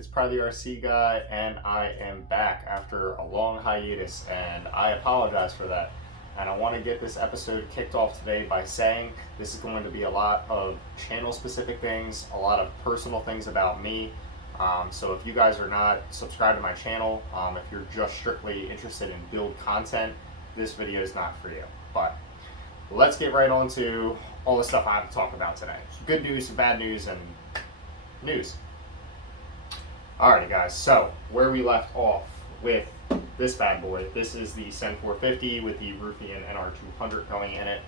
it's probably the RC guy, and I am back after a long hiatus, and I apologize for that. And I want to get this episode kicked off today by saying this is going to be a lot of channel specific things, a lot of personal things about me. So if you guys are not subscribed to my channel, if you're just strictly interested in build content, this video is not for you. But let's get right on to all the stuff I have to talk about today. Good news, bad news, and news. Alrighty guys, so where we left off with this bad boy, this is the F450 with the Ruffian NR200 going in it.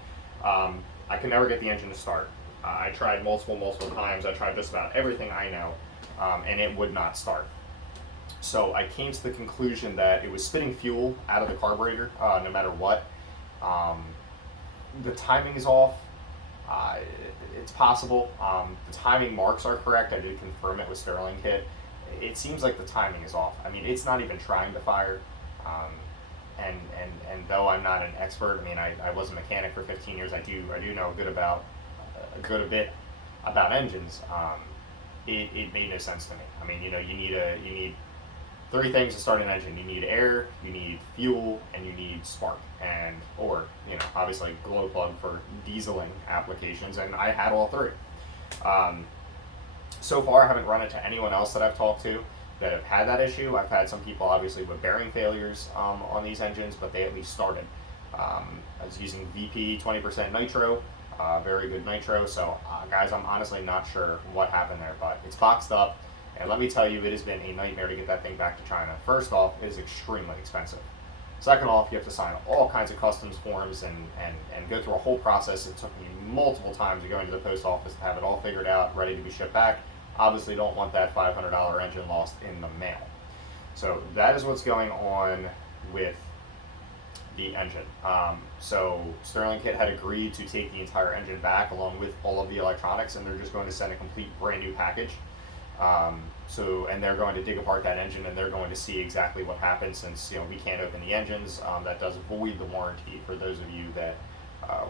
I can never get the engine to start. I tried multiple times. I tried just about everything I know, and it would not start. So I came to the conclusion that it was spitting fuel out of the carburetor no matter what. The timing is off. It's possible. The timing marks are correct. I did confirm it with Sterling Kit. It seems like the timing is off. I mean, it's not even trying to fire. And though I'm not an expert, I mean, I was a mechanic for 15 years. I do know a good bit about engines. It made no sense to me. I mean, you need three things to start an engine. You need air, you need fuel, and you need spark, or obviously glow plug for dieseling applications. And I had all three. So far, I haven't run into anyone else that I've talked to that have had that issue. I've had some people obviously with bearing failures on these engines, but they at least started. I was using VP 20% nitro, very good nitro. So guys, I'm honestly not sure what happened there, but it's boxed up. And let me tell you, it has been a nightmare to get that thing back to China. First off, it is extremely expensive. Second off, you have to sign all kinds of customs forms and go through a whole process. It took me multiple times to go into the post office to have it all figured out, ready to be shipped back. Obviously don't want that $500 engine lost in the mail. So that is what's going on with the engine. So Sterling Kit had agreed to take the entire engine back along with all of the electronics, and they're just going to send a complete brand new package. And they're going to dig apart that engine, and they're going to see exactly what happened, since we can't open the engines. That does void the warranty for those of you that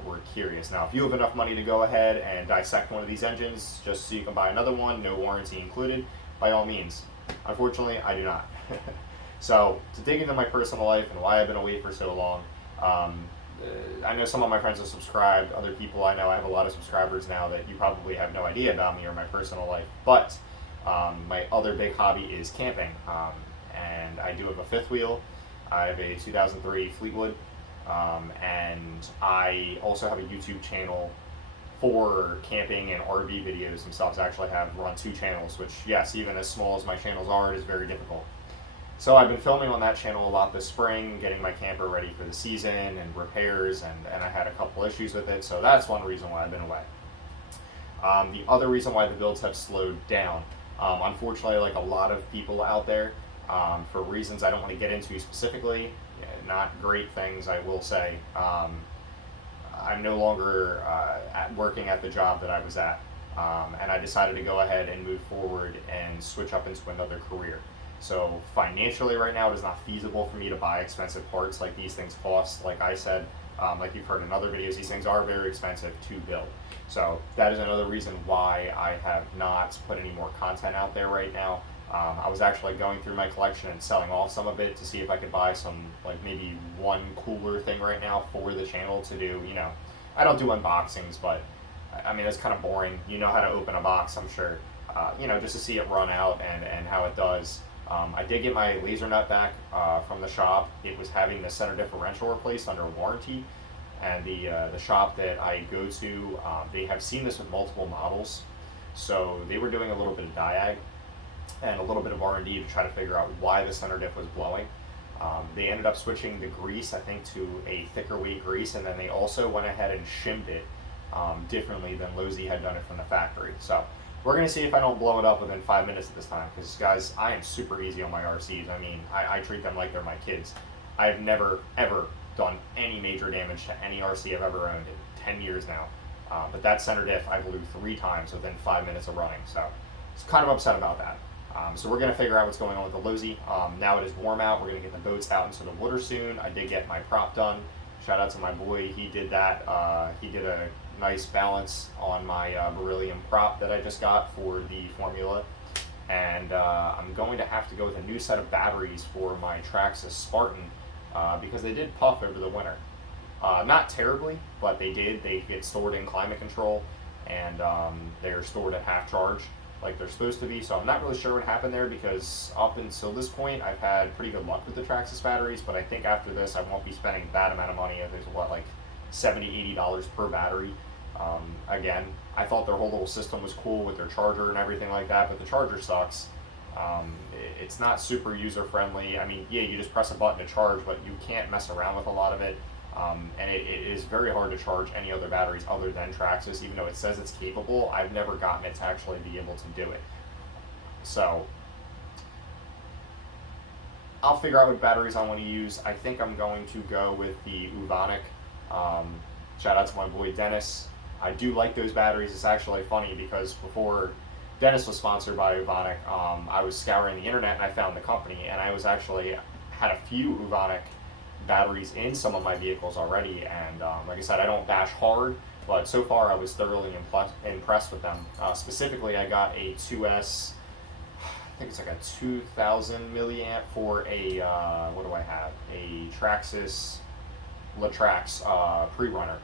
were curious. Now, if you have enough money to go ahead and dissect one of these engines just so you can buy another one, no warranty included, by all means. Unfortunately, I do not. So, to dig into my personal life and why I've been away for so long, I know some of my friends are subscribed. Other people I know, I have a lot of subscribers now that you probably have no idea about me or my personal life. But my other big hobby is camping, and I do have a fifth wheel. I have a 2003 Fleetwood. And I also have a YouTube channel for camping and RV videos themselves. I actually have run two channels, which, yes, even as small as my channels are, it is very difficult. So I've been filming on that channel a lot this spring, getting my camper ready for the season and repairs, and I had a couple issues with it, so that's one reason why I've been away. The other reason why the builds have slowed down, unfortunately, like a lot of people out there, for reasons I don't want to get into specifically, not great things, I will say. I'm no longer working at the job that I was at, and I decided to go ahead and move forward and switch up into another career. So financially right now, it is not feasible for me to buy expensive parts like these things cost. Like I said, like you've heard in other videos, these things are very expensive to build. So that is another reason why I have not put any more content out there right now. I was actually going through my collection and selling off some of it to see if I could buy some, like maybe one cooler thing right now for the channel to do. I don't do unboxings, but I mean, it's kind of boring. You know how to open a box, I'm sure, just to see it run out and how it does. I did get my laser nut back from the shop. It was having the center differential replaced under warranty, and the shop that I go to, they have seen this with multiple models, so they were doing a little bit of diag and a little bit of R&D to try to figure out why the center diff was blowing. They ended up switching the grease, I think, to a thicker weight grease, and then they also went ahead and shimmed it differently than Lowe's had done it from the factory. So we're going to see if I don't blow it up within 5 minutes of this time, because guys, I am super easy on my RCs. I mean, I treat them like they're my kids. I've never, ever done any major damage to any RC I've ever owned in 10 years now. But that center diff I blew 3 times within 5 minutes of running, so it's kind of upset about that. So we're going to figure out what's going on with the Lowe's. Now it is warm out. We're going to get the boats out into the water soon. I did get my prop done. Shout out to my boy. He did that. He did a nice balance on my beryllium prop that I just got for the Formula. and I'm going to have to go with a new set of batteries for my Traxxas Spartan because they did puff over the winter. Not terribly, but they did. They get stored in climate control, and they're stored at half charge like they're supposed to be. So I'm not really sure what happened there, because up until this point I've had pretty good luck with the Traxxas batteries, but I think after this I won't be spending that amount of money. There's what, like $70-$80 per battery. Again, I thought their whole little system was cool with their charger and everything like that, but the charger sucks. It's not super user friendly. I mean, yeah, you just press a button to charge, but you can't mess around with a lot of it. And it is very hard to charge any other batteries other than Traxxas, even though it says it's capable. I've never gotten it to actually be able to do it. So I'll figure out what batteries I want to use. I think I'm going to go with the Uvonic. Shout out to my boy Dennis. I do like those batteries. It's actually funny because before Dennis was sponsored by Uvonic, I was scouring the internet and I found the company, and I was actually had a few Uvonic batteries in some of my vehicles already, and like I said, I don't bash hard, but so far I was thoroughly impressed with them. Specifically, I got a 2S, I think it's like a 2000 milliamp for a, what do I have? A Traxxas Latrax pre-runner.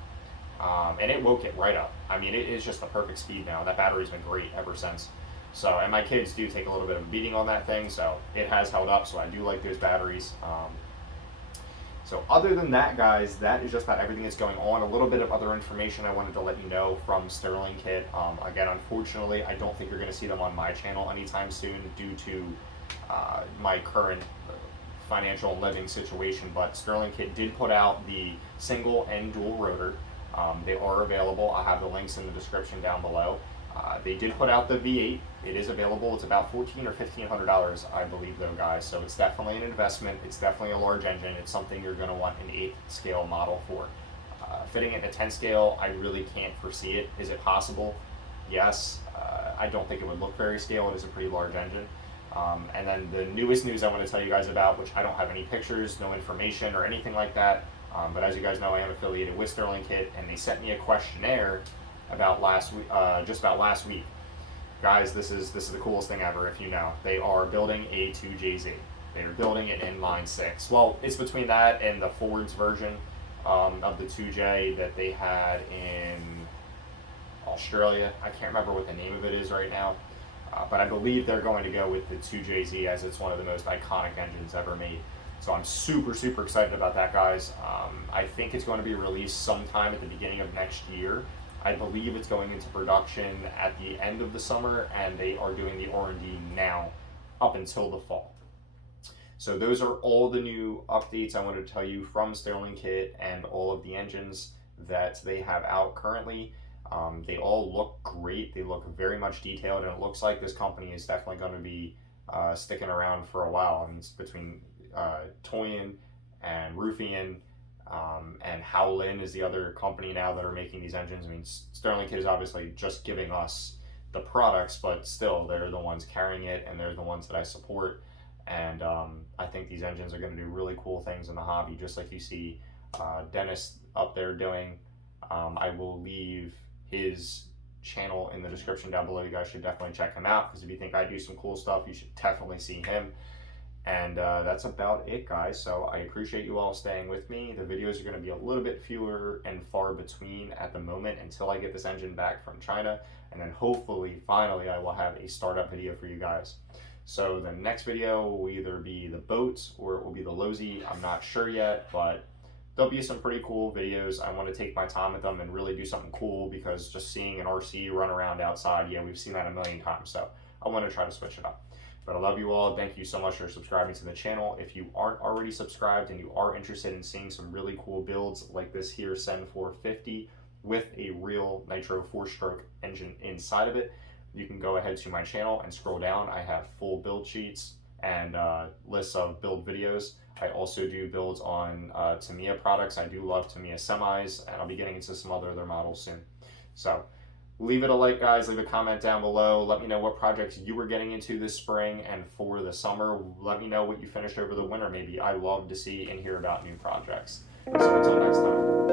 And it woke it right up. I mean, it is just the perfect speed now. That battery's been great ever since. So, and my kids do take a little bit of a beating on that thing, so it has held up, so I do like those batteries. So other than that, guys, that is just about everything that's going on. A little bit of other information I wanted to let you know from Sterling Kit. Again, unfortunately, I don't think you're going to see them on my channel anytime soon due to my current financial and living situation, but Sterling Kit did put out the single and dual rotor. They are available. I'll have the links in the description down below. They did put out the V8. It is available. It's about $1,400 or $1,500, I believe, though, guys. So it's definitely an investment. It's definitely a large engine. It's something you're going to want an 8th scale model for. Fitting it in a 10 scale, I really can't foresee it. Is it possible? Yes. I don't think it would look very scale. It is a pretty large engine. And then the newest news I want to tell you guys about, which I don't have any pictures, no information, or anything like that. But as you guys know, I am affiliated with Sterling Kit, and they sent me a questionnaire about last week, just about last week. Guys, this is the coolest thing ever. If you know, they are building a 2JZ. They are building an inline 6. Well, it's between that and the Ford's version of the 2J that they had in Australia. I can't remember what the name of it is right now, but I believe they're going to go with the 2JZ as it's one of the most iconic engines ever made. So I'm super, super excited about that, guys. I think it's going to be released sometime at the beginning of next year. I believe it's going into production at the end of the summer, and they are doing the R&D now up until the fall. So those are all the new updates I wanted to tell you from Sterling Kit and all of the engines that they have out currently. They all look great. They look very much detailed, and it looks like this company is definitely going to be sticking around for a while. I mean, it's between Toyin and Ruffian and Howlin is the other company now that are making these engines. I mean, Sterling Kit is obviously just giving us the products, but still, they're the ones carrying it, and they're the ones that I support. And I think these engines are going to do really cool things in the hobby, just like you see Dennis up there doing. I will leave his channel in the description down below. You guys should definitely check him out, because if you think I do some cool stuff, you should definitely see him. And that's about it, guys. So I appreciate you all staying with me. The videos are going to be a little bit fewer and far between at the moment until I get this engine back from China. And then hopefully, finally, I will have a startup video for you guys. So the next video will either be the boat or it will be the Losi. I'm not sure yet, but there'll be some pretty cool videos. I want to take my time with them and really do something cool, because just seeing an RC run around outside, yeah, we've seen that a million times. So I want to try to switch it up. But I love you all. Thank you so much for subscribing to the channel. If you aren't already subscribed and you are interested in seeing some really cool builds like this here F450 with a real nitro 4-stroke engine inside of it, you can go ahead to my channel and scroll down. I have full build sheets and lists of build videos. I also do builds on Tamiya products. I do love Tamiya semis, and I'll be getting into some other models soon. So leave it a like, guys. Leave a comment down below. Let me know what projects you were getting into this spring and for the summer. Let me know what you finished over the winter. Maybe I love to see and hear about new projects. So until next time.